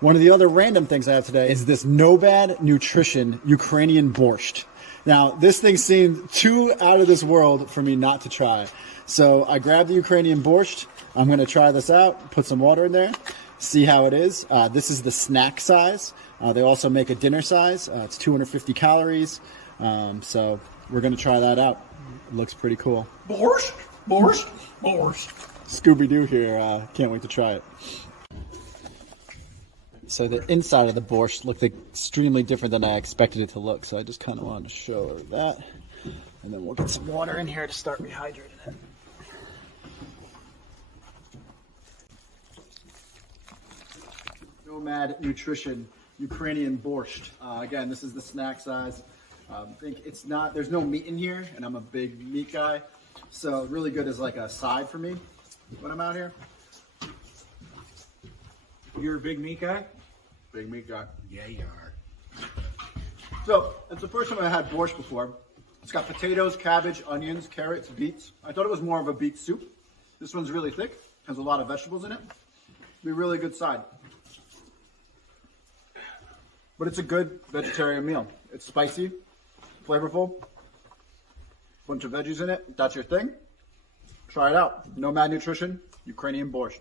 One of the other random things I have today is this Nomad Nutrition Ukrainian Borscht. Now, this thing seemed too out of this world for me not to try. So I grabbed the Ukrainian Borscht. I'm going to try this out, put some water in there, see how it is. This is the snack size. They also make a dinner size. It's 250 calories. So we're going to try that out. It looks pretty cool. Borscht, borscht, borscht. Scooby-Doo here. Can't wait to try it. So the inside of the borscht looked extremely different than I expected it to look. So I just kind of wanted to show her that. And then we'll get some water in here to start rehydrating it. Nomad Nutrition Ukrainian Borscht. Again, this is the snack size. I think it's not, there's no meat in here, and I'm a big meat guy. So really good as like a side for me when I'm out here. You're a big meat guy? Big meat guy. Yeah, you are. So it's the first time I had borscht before. It's got potatoes, cabbage, onions, carrots, beets. I thought it was more of a beet soup. This one's really thick, has a lot of vegetables in it. Be a really good side. But it's a good vegetarian meal. It's spicy, flavorful, bunch of veggies in it. If that's your thing, try it out. Nomad Nutrition, Ukrainian Borscht.